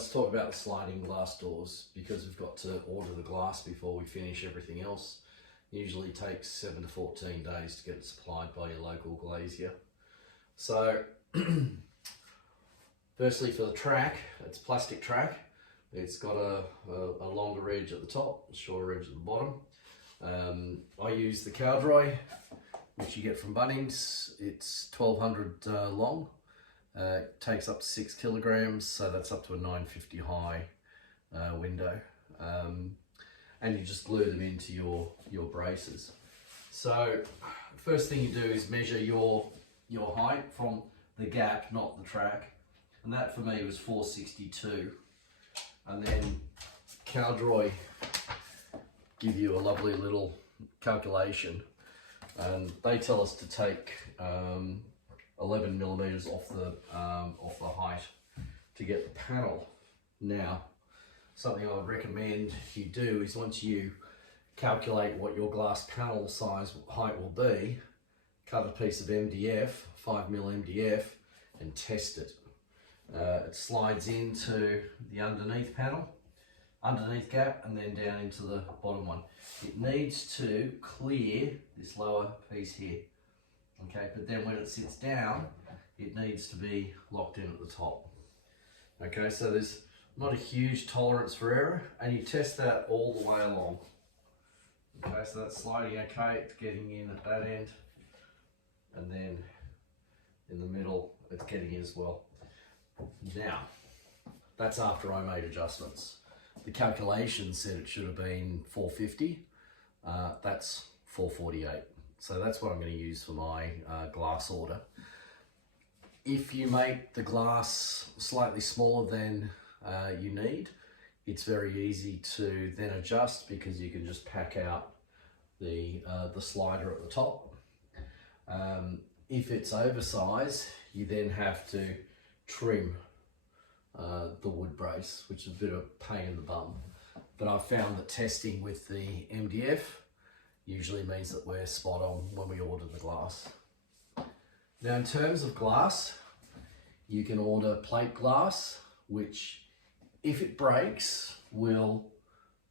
let's talk about the sliding glass doors, because we've got to order the glass before we finish everything else. Usually takes 7 to 14 days to get it supplied by your local glazier. So firstly, for the track, it's plastic track. It's got a longer edge at the top, a shorter edge at the bottom. I use the Cowdroy, which you get from Bunnings. It's 1200 long. It takes up to 6 kilograms, so that's up to a 950 high window. And you just glue them into your braces. So first thing you do is measure your height from the gap, not the track. And that for me was 462. And then Cowdroy give you a lovely little calculation. And they tell us to take 11 millimeters off the height to get the panel. Now, something I would recommend you do is, once you calculate what your glass panel size height will be, cut a piece of MDF, 5mm MDF, and test it. It slides into the underneath panel, underneath gap, and then down into the bottom one. It needs to clear this lower piece here. Okay, but then when it sits down, it needs to be locked in at the top. Okay, so there's not a huge tolerance for error, and you test that all the way along. Okay, so that's sliding okay, it's getting in at that end, and then in the middle, it's getting in as well. Now, that's after I made adjustments. The calculation said it should have been 450, that's 448. So that's what I'm going to use for my glass order. If you make the glass slightly smaller than you need, it's very easy to then adjust, because you can just pack out the slider at the top. If it's oversized, you then have to trim the wood brace, which is a bit of a pain in the bum. But I've found that testing with the MDF usually means that we're spot on when we order the glass. Now, in terms of glass, you can order plate glass, which, if it breaks, will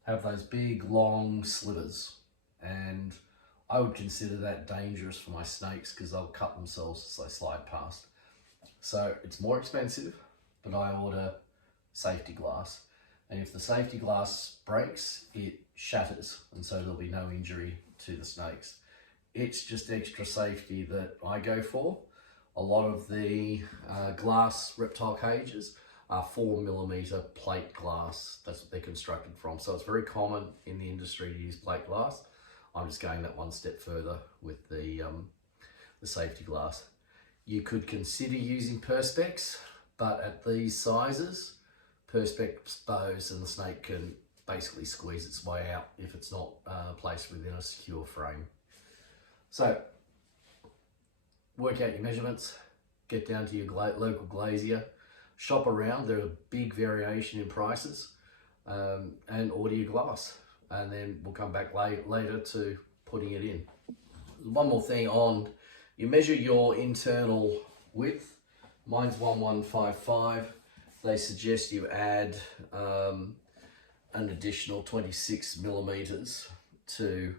have those big long slivers, and I would consider that dangerous for my snakes, because they'll cut themselves as they slide past. So it's more expensive, but I order safety glass, and if the safety glass breaks, it shatters, and so there'll be no injury to the snakes. It's just extra safety that I go for. A lot of the glass reptile cages are 4mm plate glass. That's what they're constructed from. So it's very common in the industry to use plate glass. I'm just going that one step further with the safety glass. You could consider using Perspex, but at these sizes, Perspex bows and the snake can basically squeeze its way out if it's not placed within a secure frame. So, work out your measurements, get down to your local glazier, shop around. There's a big variation in prices, and order your glass, and then we'll come back later to putting it in. One more thing on, you measure your internal width. Mine's 1155. They suggest you add an additional 26mm to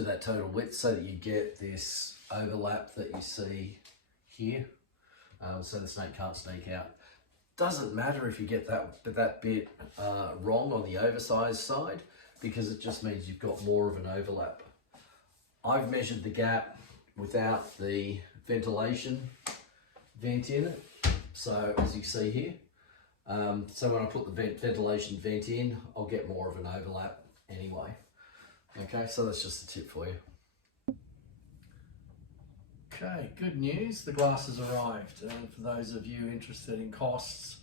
that total width, so that you get this overlap that you see here, so the snake can't sneak out. Doesn't matter if you get that bit wrong on the oversized side, because it just means you've got more of an overlap. I've measured the gap without the ventilation vent in it, so as you see here, so when I put the ventilation vent in, I'll get more of an overlap anyway. Okay, so that's just a tip for you. Okay, good news, the glass has arrived. And for those of you interested in costs,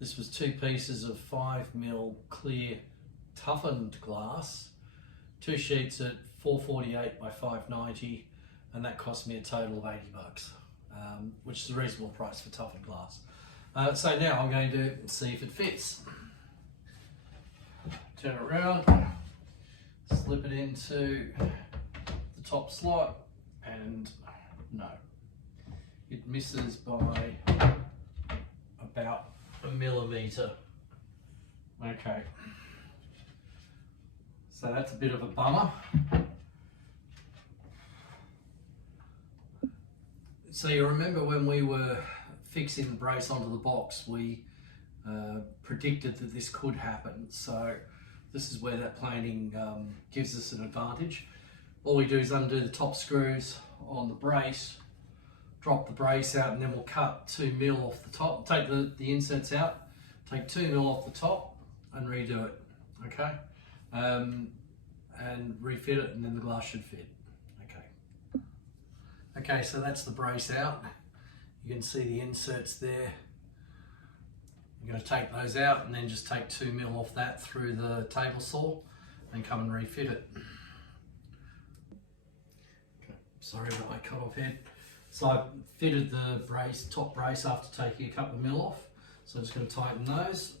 this was 2 pieces of 5mm clear toughened glass, 2 sheets at 448 by 590, and that cost me a total of $80, which is a reasonable price for toughened glass. So now I'm going to see if it fits. Turn it around, slip it into the top slot, and no, it misses by about a millimetre. Okay. So that's a bit of a bummer. So you remember when we were fixing the brace onto the box, we predicted that this could happen. So this is where that planing gives us an advantage. All we do is undo the top screws on the brace, drop the brace out, and then we'll cut 2mm off the top. Take the inserts out, take 2mm off the top and redo it, okay? And refit it, and then the glass should fit. Okay, so that's the brace out. You can see the inserts there. You're going to take those out and then just take 2mm off that through the table saw and come and refit it. Okay, sorry about my cut off head. So I fitted the brace, top brace, after taking a couple of mil off. So I'm just going to tighten those.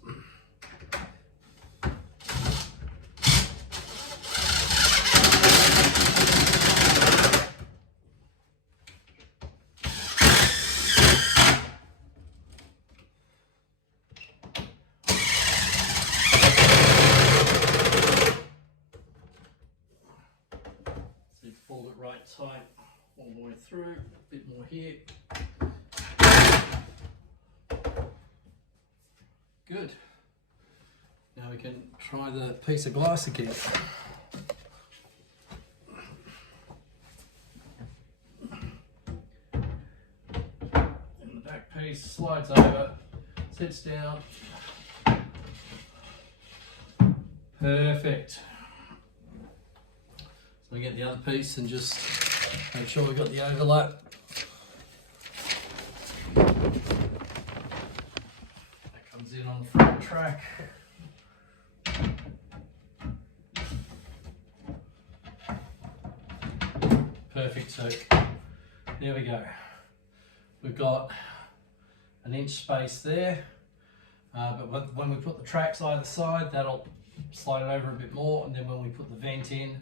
Fold it right tight all the way through, a bit more here. Good. Now we can try the piece of glass again. And the back piece slides over, sits down. Perfect. We get the other piece and just make sure we've got the overlap. That comes in on the front track. Perfect, so there we go. We've got an inch space there, but when we put the tracks either side, that'll slide it over a bit more, and then when we put the vent in,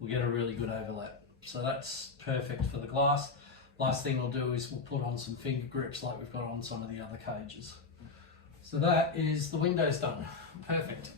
we'll get a really good overlap. So that's perfect for the glass. Last thing we'll do is we'll put on some finger grips like we've got on some of the other cages. So that is the windows done. Perfect.